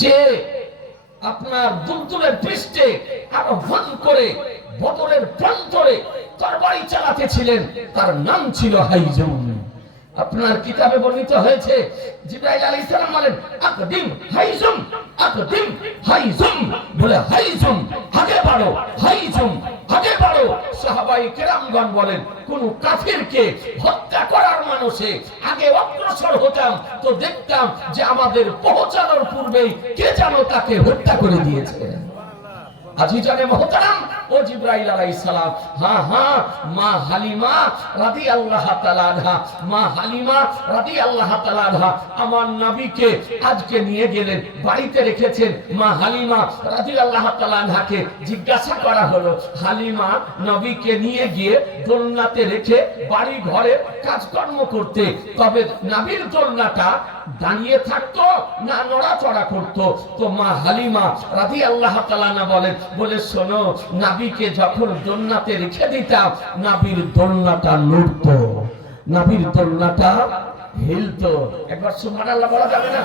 যে আপনার দুলদুলের পৃষ্ঠে আরোহণ করে বদরের প্রান্তরে তরবারি চালাতেছিলেন, তার নাম ছিল হাইজুম। আপনার কিতাবে বর্ণিত হয়েছে জিবরাইল আলাইহিস সালাম বলেন আকদিম হাইজুম, আকদিম হাইজুম, বলে হাইজুম আগে বাড়ো, হাইজুম আগে বাড়ো। সাহাবায়ে কেরামগণ বলেন কোন কাফিরকে হত্যা করার মানুষে আগে অগ্রসর হতাম তো দেখতাম যে আমাদের পৌঁছানোর পূর্বেই কে যেন তাকে হত্যা করে দিয়েছে। আজিজানে মুহতারাম ও জিবরাইল আলাইহিস সালাম, হ্যাঁ মা হালিমা রাদিয়াল্লাহু তাআলা আনহা, মা হালিমা রাদিয়াল্লাহু তাআলা আনহা আমার নবীকে আজকে নিয়ে গেলেন, বাড়িতে রেখেছেন। মা হালিমা রাদিয়াল্লাহু তাআলা আনহাকে জিজ্ঞাসা করা হলো, হালিমা নবীকে নিয়ে গিয়ে দোলনাতে রেখে বাড়ি ঘরে কাজকর্ম করতে, তবে নবীর দোলনাটা দাঁড়িয়ে থাকতো না নড়াচড়া করতো? তো মা হালিমা রাদিয়াল্লাহু তাআলা আনহা বলে শোনো, নবীকে যখন দোলনাতে রেখে দিতাম নবীর দোলনাটা নড়তো, নবীর দোলনাটা হিলতো। একবার সুবহানাল্লাহ বলা যাবে না?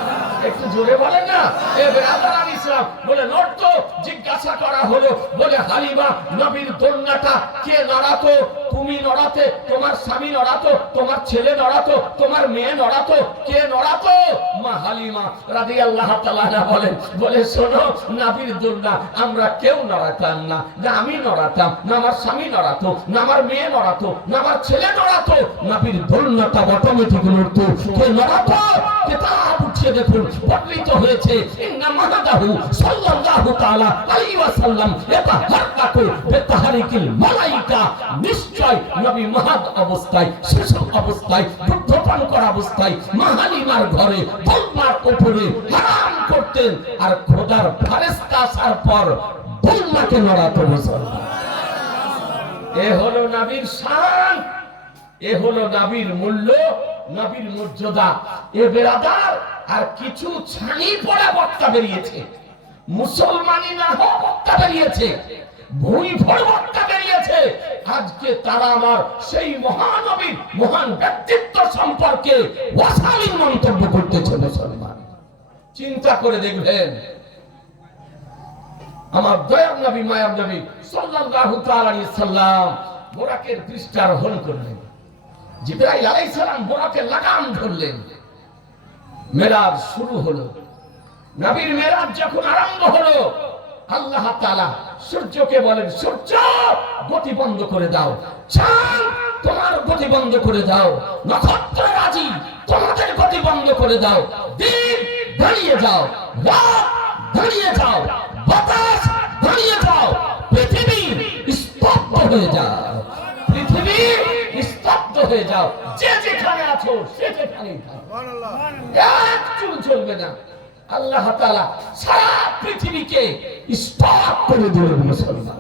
একটু জোরে বলেন না। এ বেরাদারান ইসলাম, বলে নড়তো। জিজ্ঞাসা করা হলো, বলে হালিমা নবীর দোলনাটা কে নড়াতো? তুমি নড়াতে, তোমার স্বামী নড়াতো, তোমার ছেলে নড়াতো, তোমার মেয়ে নড়াতো, কে নড়াতো? মা হালিমা রাদিয়াল্লাহু তাআলা আনহা বলে শোনো, নবীর দোলনা আমরা কেউ নড়াতাম না, না আমি নড়াতাম, না আমার স্বামী নড়াতো, না আমার মেয়ে নড়াতো, না আমার ছেলে নড়াতো। নবীর দোলনাটা অটোমেটিক নড়তো। কে নড়াতো? কিতাব উঠিয়ে দেখুন, বর্ণিত হয়েছে ইন্না মাহাদাহু সাল্লাল্লাহু তাআলা আলাইহি ওয়াসাল্লাম ইয়াতাহাররাকু বিতাহরিকিল মালাইকা, নিশ্চয় নবী মাহাদ অবস্থায়, শিশু অবস্থায়, দুগ্ধপান করা অবস্থায় মা হালিমার ঘরে দোলনার উপরে হারাম করতেন, আর খোদার ফেরেশতা আসার পর দোলনাকে নড়াতো। মুসলমান, এ হলো নবীর শান, এ হলো নবীর মূল্য, নবীর মর্যাদা। এ বেরাদার, আর কিছু ছানি পড়া বক্তা বেরিয়েছে, মুসলমানি না হওয়া বক্তা বেরিয়েছে, ভুঁই ভর বক্তা বেরিয়েছে। আজকে তারা আমার সেই মহানবীর মহান ব্যক্তিত্ব সম্পর্কে অশালীন মন্তব্য করতেছে। মুসলমান, চিন্তা করে দেখবেন, আমার দয়ার নবী মায়ার নবী সাল্লাল্লাহু তাআলা আলাইহি সাল্লাম বোরাকের পৃষ্ঠারোহণ করলেন। জিবরাইল আলাইহিস সালাম বোরাকে লাগাম ধরলেন। মেরাজ শুরু হলো। নবীর মেরাজ যখন আরম্ভ হলো, আল্লাহ তাআলা সূর্যকে বলেন, সূর্য গতি বন্ধ করে দাও, চাঁদ তোমার গতি বন্ধ করে দাও, নক্ষত্ররাজি তোমাদের গতি বন্ধ করে দাও, দিন দাঁড়িয়ে যাও, রাত দাঁড়িয়ে যাও, বাতাস দাঁড়িয়ে যাও, পৃথিবী স্তব্ধ হয়ে যাও, পৃথিবী স্তব্ধ হয়ে যাও, যে যেখানে আছো সে যেখানেই থাকো, এক চুল চলবে না। আল্লাহ তাআলা সারা পৃথিবীকে স্টপ করে দিলেন। মুসলমান,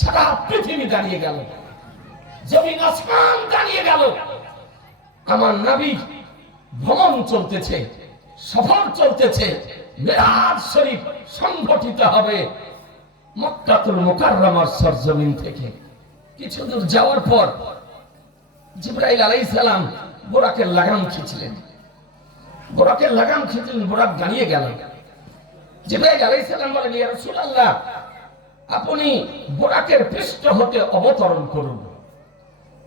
সারা পৃথিবী দাঁড়িয়ে গেল, জমিন আসমান দাঁড়িয়ে গেল। আমার নবী ভ্রমণ চলতেছে, সফর চলতেছে। মিরাজ শরীফ সংগঠিত হবে মক্কাতুল মুকাররমার সরজমিন থেকে। কিছু দূর যাওয়ার পর জিবরাইল আলাইহিস সালাম বোরাকের লাগাম খিঁচলেন, বোরাকের লাগাম খিঁচলেন, বোরাক দাঁড়িয়ে গেল। জিবরাইল আলাইহিস সালাম বলেন, ইয়া রাসূলুল্লাহ, আপনি বোরাকের পৃষ্ঠ হতে অবতরণ করুন।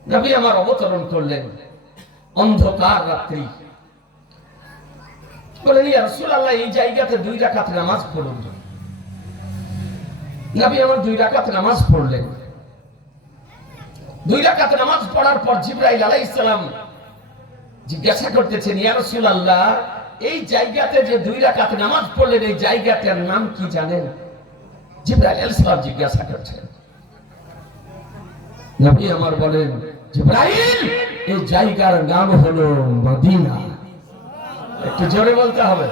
নবী আমার অবতরণ করলেন। অন্ধকার রাত্রি। বলেন, ইয়া রাসূলুল্লাহ, এই জায়গাতে 2 রাকাত নামাজ পড়ুন। নবী আমার 2 রাকাত নামাজ পড়লেন। 2 রাকাত নামাজ পড়ার পর জিবরাইল আলাইহিস সালাম জিজ্ঞাসা করতেছেন, ইয়া রাসূলুল্লাহ, এই জায়গাতে যে 2 রাকাত নামাজ পড়লেন, এই জায়গাটার নাম কি জানেন? জিবরাইল আলাইহিস সালাম জিজ্ঞাসা করছেন। নবী আমার বলেন, জিবরাইল, এই জায়গার নাম হলো মদিনা। একটু জোরে বলতে হবে,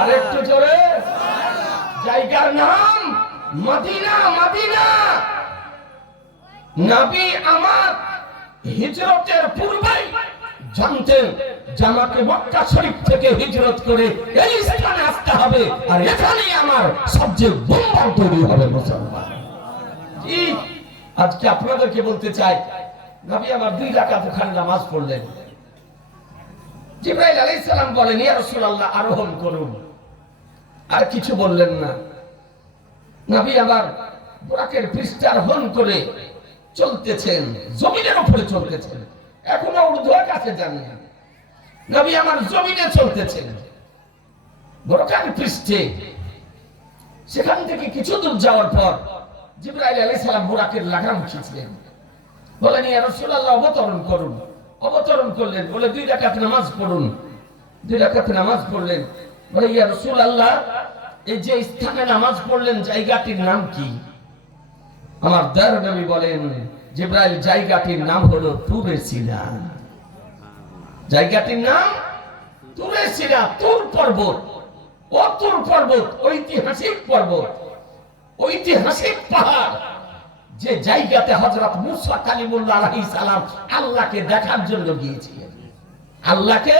আর একটু জোরে। জায়গার নাম মদিনা। মদিনা। নবী আমার হিজরতের পূর্বে জানতেন যে আমাকে মক্কা শরীফ থেকে হিজরত করে এই স্থানে আসতে হবে, আর এখানেই আমার সবচেয়ে বড় তৈরি হবে। মুসলমান, আজকে আপনাদেরকে বলতে চাই, নবী আমার 2 রাকাত ওখানে নামাজ পড়লেন। জিবরাইল আলাইহিস সালাম বলেন, ইয়া রাসূলুল্লাহ, আরোহণ করুন। আর কিছু বললেন না। নবী আবার বুরাকের পৃষ্ঠে আরোহণ করে চলতেছেন, জমিনের উপরে চলতেছেন, এখনো ঊর্ধ্ব কাছে যান না। নবী আমার জমিনে চলতেছেন বুরাকের পৃষ্ঠে। সেখান থেকে কিছু দূর যাওয়ার পর জিবরাইল আলাইহিস সালাম বুরাকের লাগাম খিঁচলেন, বলেন ইয়া রাসূলুল্লাহ অবতরণ করুন। অবতরণ করলেন, বলে 2 রাকাত নামাজ পড়ুন। 2 রাকাত নামাজ পড়লেন, বলে ইয়া রাসূলুল্লাহ এই যে স্থানে নামাজ পড়লেন জায়গাটির নাম কি? আমার দয়ার নবী বলেন, জিবরাইল জায়গাটির নাম হলো তুরে সিনা। জায়গাটির নাম তুরে সিনা, তুর পর্বত। ও তুর পর্বত ঐতিহাসিক পর্বত, ঐতিহাসিক পাহাড়, যে জায়গাতে হযরত মুসা কালিমুল্লাহ আলাইহিস সালাম আল্লাহকে দেখার জন্য গিয়েছিলেন। আল্লাহকে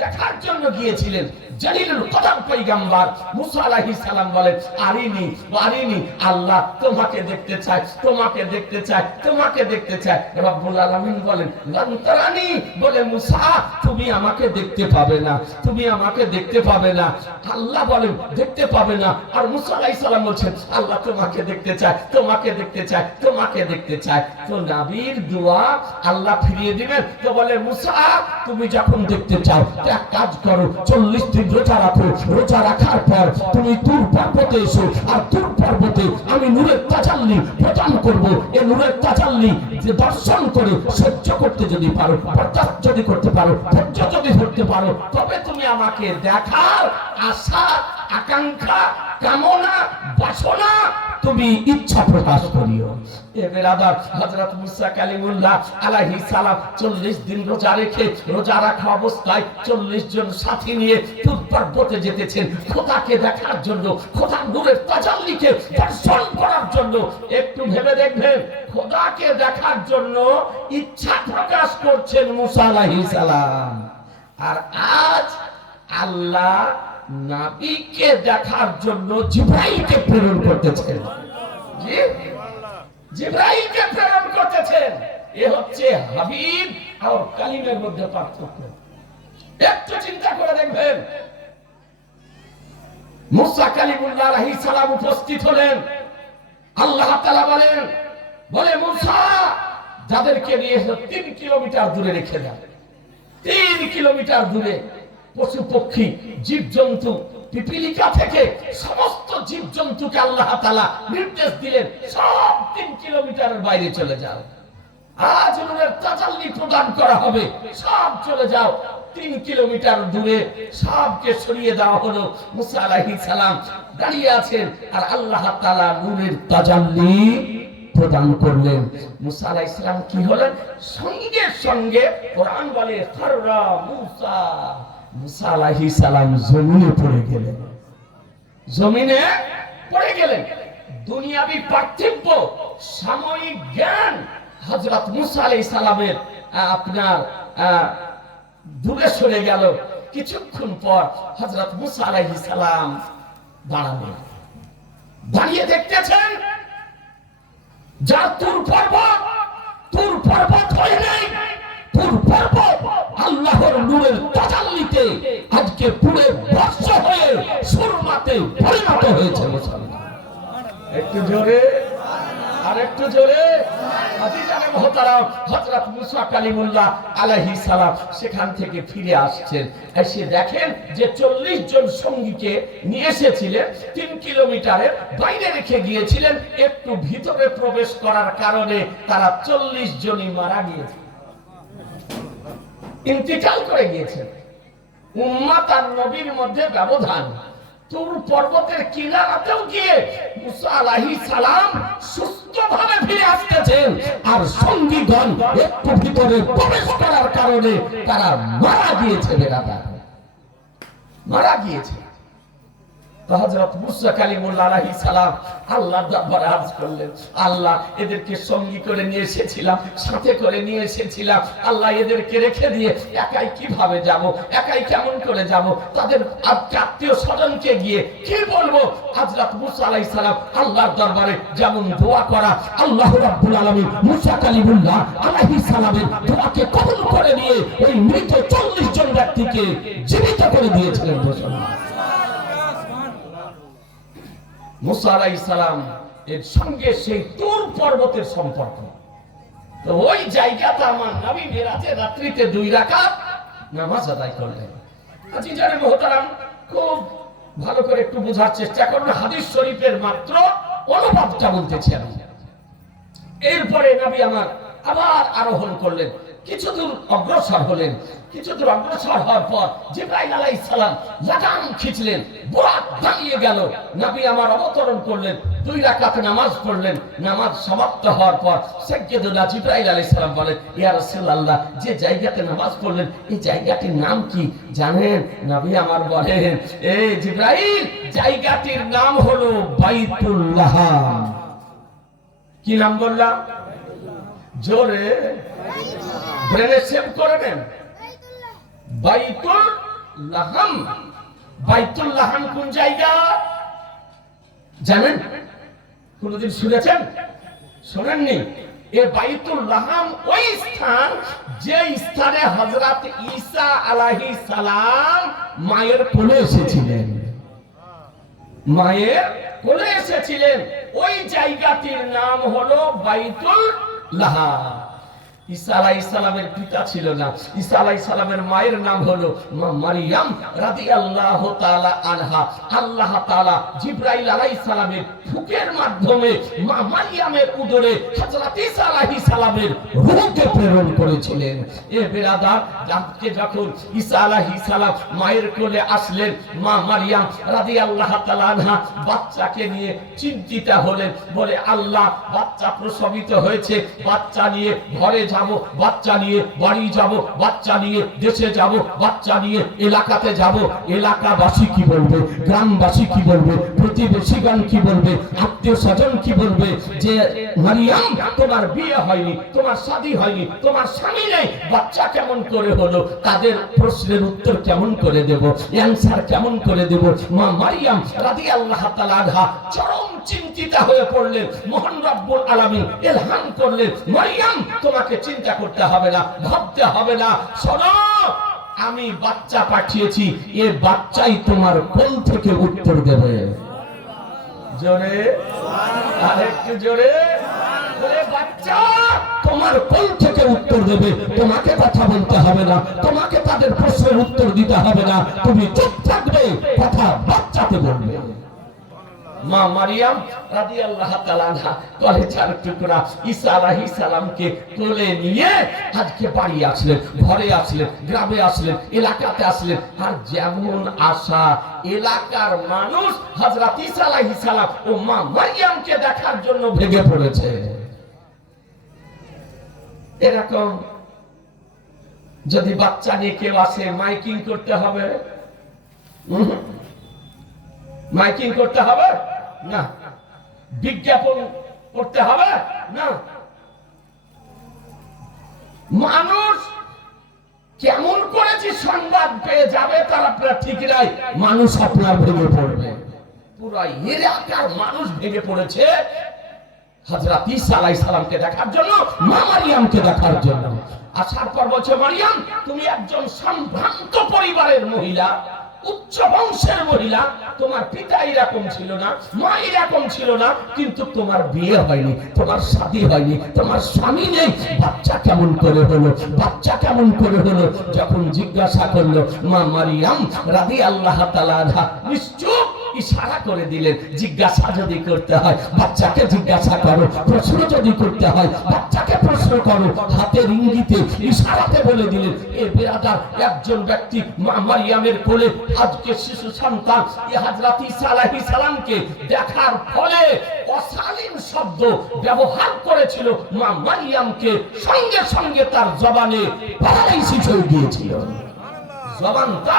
দেখার জন্য গিয়েছিলেন। জালিলুল কদর পয়গম্বর মুসা আলাইহিস সালাম বলেন, আরিনি আরিনি, আল্লাহ তোমাকে দেখতে চাই, তোমাকে দেখতে চাই, তোমাকে দেখতে চাই। রব্বুল আলামিন বলেন লান তারানি, বলে মুসা তুমি আমাকে দেখতে পাবে না, তুমি আমাকে দেখতে পাবে না। আল্লাহ বলেন দেখতে পাবে না, আর মুসা আলাইহিস সালাম বলছেন আল্লাহ তোমাকে দেখতে চাই, তোমাকে দেখতে চাই, তোমাকে দেখতে চাই। তো নবীর দোয়া আল্লাহ ফিরিয়ে দিবেন। তো বলে মুসা তুমি যখন দেখতে চাও এক কাজ করো, 40 দিন রোজা রাখো, রোজা রাখার পর তুমি তুর পর্বতে এসো, আর তুর পর্বতে আমি নূরের তাজাল্লি প্রদান করব। এই নূরের তাজাল্লি যে দর্শন করে সহ্য করতে যদি পারো, বরদাস্ত যদি করতে পারো, ধৈর্য যদি ধরতে পারো, তবে তুমি আমাকে দেখার আশা আকাঙ্ক্ষা কামনা বাসনা তুমি ইচ্ছা প্রকাশ করিও। হযরত মুসা কালিমুল্লাহ আলাইহিস সালাম 40 দিন রোজা রেখে, রোজা রাখা অবস্থায় 40 জন সাথী নিয়ে তুর পর্বতে যেতেছেন খোদাকে দেখার জন্য, খোদার নূরের তাজাল্লিকে দর্শন করার জন্য। একটু ভেবে দেখবেন, খোদাকে দেখার জন্য ইচ্ছা প্রকাশ করছেন মুসা আলাইহিস সালাম, আর আজ আল্লাহ নবীকে দেখার জন্য জিবরাইলকে প্রেরণ করতেছেন। জি, জিবরাইলকে প্রেরণ করতেছেন। এ হচ্ছে হাবিব আর কালিমের মধ্যে পার্থক্য। একটু চিন্তা করে দেখবেন, মুসা কালিমুল্লাহ আলাইহিস সালাম উপস্থিত হলেন। আল্লাহ তাআলা বলেন, বলে মুসা যাদেরকে নিয়ে 3 কিলোমিটার দূরে রেখে দেন। 3 কিলোমিটার দূরে পশু পক্ষী জীবজন্তু পিপিলিকা থেকে সমস্ত জীবজন্তুকে আল্লাহ তাআলা নির্দেশ দিলেন সব 3 কিলোমিটারের বাইরে চলে যাও। আজ নূরের তাজাল্লি প্রদান করা হবে, সব চলে যাও। 3 কিলোমিটার দূরে সবকে সরিয়ে দেওয়া হলো। মুসা আলাইহিস সালাম দাঁড়িয়ে আছেন, আর আল্লাহ তাআলা নূরের তাজাল্লি প্রদান করলেন। মুসা আলাইহিস সালাম কি হলেন? সঙ্গে সঙ্গে কোরআন বলে খাররা মুসা, মুসা আলাইহিস সালাম জমিনে পড়ে গেলেন। জমিনে পড়ে গেলেন। দুনিয়াবি পার্থিব সাময়িক জ্ঞান হযরত মুসা আলাইহিস সালামের আপনার দূরে সরে গেল। কিছুক্ষণ পর হযরত মুসা আলাইহিস সালাম দাঁড়ালেন। দাঁড়িয়ে দেখতেছেন যা তুর পর্বত হয় নাই, তুর পর্বত আল্লাহর নূরের তাজাল্লিতে আজকে পুরে বর্ষ হয়ে সুরমাতে পরিণত হয়েছে। মুসলমান একটু জোরে, আর একটু জোরে। আজিজানে মুহতারাম, হযরত মুসা কালিমুল্লাহ আলাইহিস সালাম সেখান থেকে ফিরে আসছেন। এসে দেখেন যে 40 জন সঙ্গীকে নিয়ে এসেছিলেন, 3 কিলোমিটারের বাইরে রেখে গিয়েছিলেন। একটু ভিতরে প্রবেশ করার কারণে তারা 40 জনই মারা গিয়েছে, ইন্তিকাল করে গিয়েছেন। উম্মত আর নবীর মধ্যে ব্যবধান। তুর পর্বতের কিনারাতেও গিয়ে মুসা আলাইহিস সালাম সুস্থভাবে ফিরে আসতেছেন, আর সঙ্গীগণ একটু ভিতরে প্রবেশ করার কারণে তারা মারা গিয়েছে। বেরাদার মারা গিয়েছে। হযরত মুসা কালিমুল্লাহ আলাইহিস সালাম আল্লাহর দরবারে আরজ করলেন, আল্লাহ এদেরকে সঙ্গী করে নিয়ে এসেছিলাম, সাথে করে নিয়ে এসেছিলাম, আল্লাহ এদেরকে রেখে দিয়ে একাই কিভাবে যাব, একাই কেমন করে যাব, তাদের আত্মীয় স্বজনকে গিয়ে কি বলবো? হযরত মুসা আলাইহিস সালাম আল্লাহর দরবারে যেমন দোয়া করা, আল্লাহ রাব্বুল আলামিন মুসা কালিমুল্লাহ আলাইহিস সালামের দোয়াকে কবুল করে নিয়ে ওই মৃত 40 জন ব্যক্তিকে জীবিত করে দিয়েছিলেন। মুসা আলাইহিস সালাম এর সঙ্গে সেই তুর পর্বতের সম্পর্ক। তো ওই জায়গাতে আমার নবী মেরাজের রাত্রিতে 2 রাকাত নামাজ আদায় করলেন। আজিজান মুহতারাম, খুব ভালো করে একটু বোঝার চেষ্টা করুন, হাদিস শরীফের মাত্র অনুবাদটা বলতেছি আমি। এরপরে নবী আমার আবার আরোহণ করলেন, কিছু দূর অগ্রসর হলেন। কিছু দূর অগ্রসর হওয়ার পর জিবরাইল আলাইহিস সালাম লাগাম খিঁচলেন, বুরাক দাঁড়িয়ে গেল। নবী আমার অবতরণ করলেন, 2 রাকাত নামাজ পড়লেন। নামাজ সমাপ্ত হওয়ার পর সাইয়্যিদুনা জিবরাইল আলাইহিস সালাম বলেন, ইয়া রাসূলুল্লাহ, যে জায়গাতে নামাজ পড়লেন এই জায়গাটির নাম কি জানেন? নবী আমার বলেন, এই জিবরাইল, জায়গাটির নাম হলো বাইতুল্লাহ। কি নাম বললাম? জোরে ব্রেনে সেভ করে নেন। বাইতুল লাহাম। বাইতুল লাহাম কোন জায়গা জানেন? কোনদিন শুনেছেন? শোনেননি? এই বাইতুল লাহাম ওই স্থান যে স্থানে হযরত ঈসা আলাইহিস সালাম মায়ের কোলে এসেছিলেন। মায়ের কোলে এসেছিলেন, ওই জায়গাটির নাম হলো বাইতুল লাহাম। ঈসা আলাইহিস সালামের পিতা ছিল না, ঈসা আলাইহিস সালামের মায়ের নাম হলো মা মারিয়াম রাদিয়াল্লাহু তাআলা আনহা। আল্লাহ তাআলা জিবরাইল আলাইহিস সালামের ফুকের মাধ্যমে মা মারিয়ামের উদরে হযরত ঈসা আলাইহিস সালামের রূহকে প্রেরণ করেছিলেন। এ বিরাদার, আজকে যখন ঈসা আলাইহিস সালাম মায়ের কোলে আসলেন, মা মারিয়াম রাদিয়াল্লাহু তাআলা আনহা বাচ্চাকে নিয়ে চিন্তিত হলেন। বলে, আল্লাহ, বাচ্চা প্রসবিত হয়েছে, বাচ্চা নিয়ে ঘরে যাব, বাচ্চা নিয়ে বাড়ি যাব, বাচ্চা নিয়ে দেশে যাব, বাচ্চা নিয়ে এলাকাতে যাব। এলাকাবাসী কি বলবে, গ্রামবাসী কি বলবে, প্রতিবেশীগণ কি বলবে, আত্মীয় স্বজন কি বলবে যে মারিয়াম, তোমার বিয়ে হয়নি, তোমার শাদী হয়নি, তোমার স্বামী নেই, বাচ্চা কেমন করে হলো? তাদের প্রশ্নের উত্তর কেমন করে দেব, অ্যানসার কেমন করে দেব? মা মারিয়াম রাদিয়াল্লাহু তাআলা আনহা চরম চিন্তিত হয়ে পড়লেন। মহান রব্বুল আলামিন ইলহাম করলেন, মারিয়াম, তোমাকে চিন্তা করতে হবে না, ভাবতে হবে না, শোনো, আমি বাচ্চা পাঠিয়েছি, এই বাচ্চাই তোমার কোল থেকে উত্তর দেবে। জোরে, আরেকটু জোরে। বলে, বাচ্চা তোমার কোল থেকে উত্তর দেবে, তোমাকে কথা বলতে হবে না, তোমাকে তাদের প্রশ্নের উত্তর দিতে হবে না, তুমি চুপ থাকবে, কথা বাচ্চাকে বলবে। মা মারিয়াম রাদিয়াল্লাহু তাআলা আনহা কলেজার টুকরা ঈসা আলাইহিস সালামকে কোলে নিয়ে আজকে বাড়ি আসলেন, ঘরে আসলেন, গ্রামে আসলেন, এলাকাতে আসলেন। আর যেমন আশা, এলাকার মানুষ হযরত ঈসা আলাইহিস সালাম ও মা মারিয়ামকে দেখার জন্য ভেগে পড়েছে। এরকম যদি বাচ্চা নিয়ে কেউ আসে, মাইকিং করতে হবে? মাইকিং করতে হবে না? বিজ্ঞাপন করতে হবে না? মানুষ কেমন করেছি সংবাদ পেয়ে যাবে তার আপনার ঠিক নাই, মানুষ আপনার ভেঙে পড়বে। পুরো এলাকার মানুষ ভেঙে পড়েছে হযরত ঈসা আলাইহিস সালামকে দেখার জন্য, মা মারিয়ামকে দেখার জন্য। আসার পর বলছে, মারিয়াম, তুমি একজন সম্ভ্রান্ত পরিবারের মহিলা, উচ্চ বংশের মহিলা, তোমার পিতা এরকম ছিল না, মা এরকম ছিল না, কিন্তু তোমার বিয়ে হয়নি, তোমার শাদী হয়নি, তোমার স্বামী নেই, বাচ্চা কেমন করে হলো, বাচ্চা কেমন করে হলো? যখন জিজ্ঞাসা করলো, মা মারিয়াম রাদিয়াল্লাহু তাআলা আনহা নিশ্চুপ ইশারা করে দিলেন, জিজ্ঞাসা যদি করতে হয় বাচ্চাকে জিজ্ঞাসা করো, প্রশ্ন যদি করতে হয় বাচ্চাকে প্রশ্ন করো, হাতের ইঙ্গিতে ইশারাতে বলে দিলেন। এ বিরাদার, একজন ব্যক্তি মা মারিয়ামের কোলে আজকে শিশু সন্তান হযরত ঈসা আলাইহিস সালামকে দেখার ফলে অশালীন শব্দ ব্যবহার করেছিল মা মারিয়ামকে, সঙ্গে সঙ্গে তার জবানে প্যারালাইসিস হয়ে গিয়েছিল, জবানটা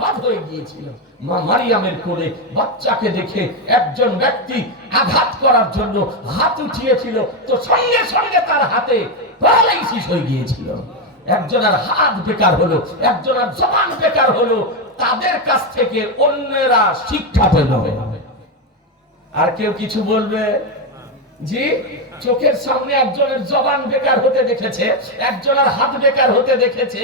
বাদ হয়ে গিয়েছিল। মা মারিয়ামের কোলে বাচ্চাকে দেখে একজন ব্যক্তি আঘাত করার জন্য হাত উঠিয়েছিল, তো সঙ্গে সঙ্গে তার হাতে প্যারালাইসিস হয়ে গিয়েছিল। একজনের হাত বেকার হলো, একজনের জবান বেকার হলো। তাদের কাছ থেকে অন্যরা শিক্ষা পেল। আর কেউ কিছু বলবে? জি, চোখের সামনে একজনের জবান বেকার হতে দেখেছে, একজনের হাত বেকার হতে দেখেছে,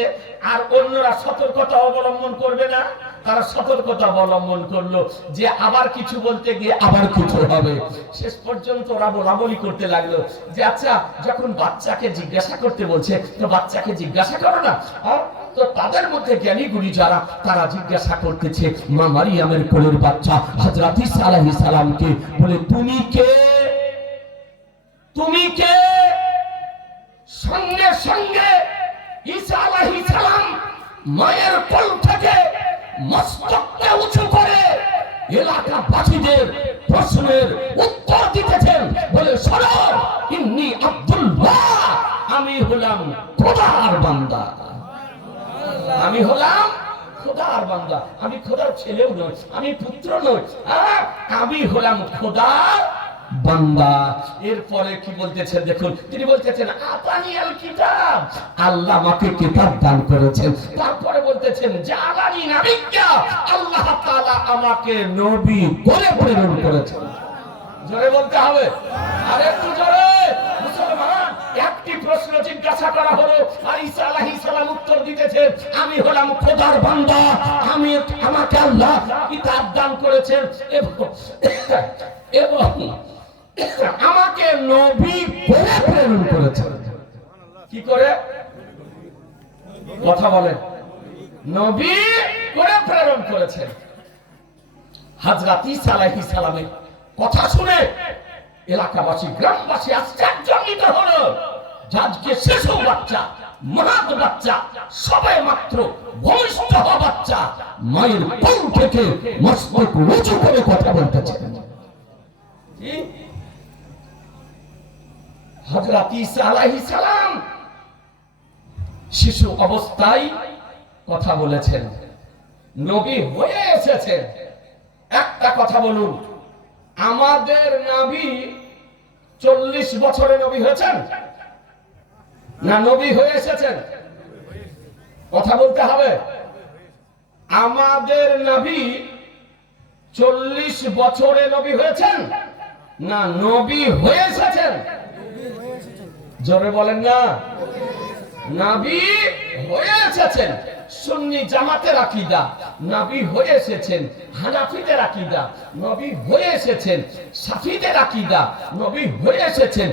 আর অন্যরা সতর্কতা অবলম্বন করবে না? তারা সতর্কতা অবলম্বন করলো যে আবার কিছু বলতে গিয়ে আবার কিছু হবে। শেষ পর্যন্ত ওরা বলাবলি করতে লাগলো যে আচ্ছা, যখন বাচ্চাকে জিজ্ঞাসা করতে বলছে তো বাচ্চাকে জিজ্ঞাসা করো না। তো তাদের মধ্যে জ্ঞানী গুণী যারা, তারা জিজ্ঞাসা করতেছে মা মারিয়ামের কোলের বাচ্চা হযরত ঈসা আলাইহিস সালামকে, বলে তুমি কে, তুমি কে? সঙ্গে সঙ্গে ঈসা আলাইহিস সালাম মায়ের কোল থেকে মস্তককে উঁচু করে এলাকাবাসীদের প্রশ্নের উত্তর দিতেছেন, বলে শোনো, ইন্নী আব্দুল্লাহ, আমি হলাম খোদার বান্দা, আমি হলাম খোদার বান্দা, আমি খোদার ছেলেও নই, আমি পুত্র নই, আমি হলাম খোদার বান্দা। এরপরে কি বলতেছেন দেখুন, তিনি বলতেছেন আতানিয়াল কিতাব, আল্লাহ আমাকে কিতাব দান করেছেন। তারপরে বলতেছেন জালানি নাবিয়্যা, আল্লাহ তাআলা আমাকে নবী করে প্রেরণ করেছেন। জোরে বলতে হবে, আর একটু জোরে। মুসলমান, একটি প্রশ্ন জিজ্ঞাসা করা হলো আর ঈসা আলাইহিস সালাম উত্তর দিতেছেন আমি হলাম খোদার বান্দা, আমি, আমাকে আল্লাহ কিতাব দান করেছেন এবং আমাকে নবী করে প্রেরণ করেছেন। কি করে? কথা বলেন, নবী করে প্রেরণ করেছেন। হযরত ঈসা আলাইহিস সালামের কথা শুনে এলাকাবাসী, গ্রামবাসী আশ্চর্যান্বিত হলো। আজকে শিশু বাচ্চা, মাদ বাচ্চা, সবে মাত্র ভূমিষ্ঠ হওয়া বাচ্চা মায়ের কোল থেকে মস্তক উঁচু করে কথা বলতেছে। হযরত ঈসা আলাইহিস সালাম শিশু অবস্থায় কথা বলেছেন, নবী হয়ে এসেছেন। একটা কথা বলুন, আমাদের নবী 40 বছরে নবী হয়েছেন না নবী হয়ে এসেছেন? কথা বলতে হবে। আমাদের নবী 40 বছরে নবী হয়েছেন না নবী হয়ে এসেছেন? জোরে বলেন না। নবী হয়ে এসেছেন। সুন্নি জামাতের আকীদা, নবী হয়ে এসেছেন। হানাফিদের আকীদা, নবী হয়ে এসেছেন। শাফিদের আকীদা, নবী হয়ে এসেছেন।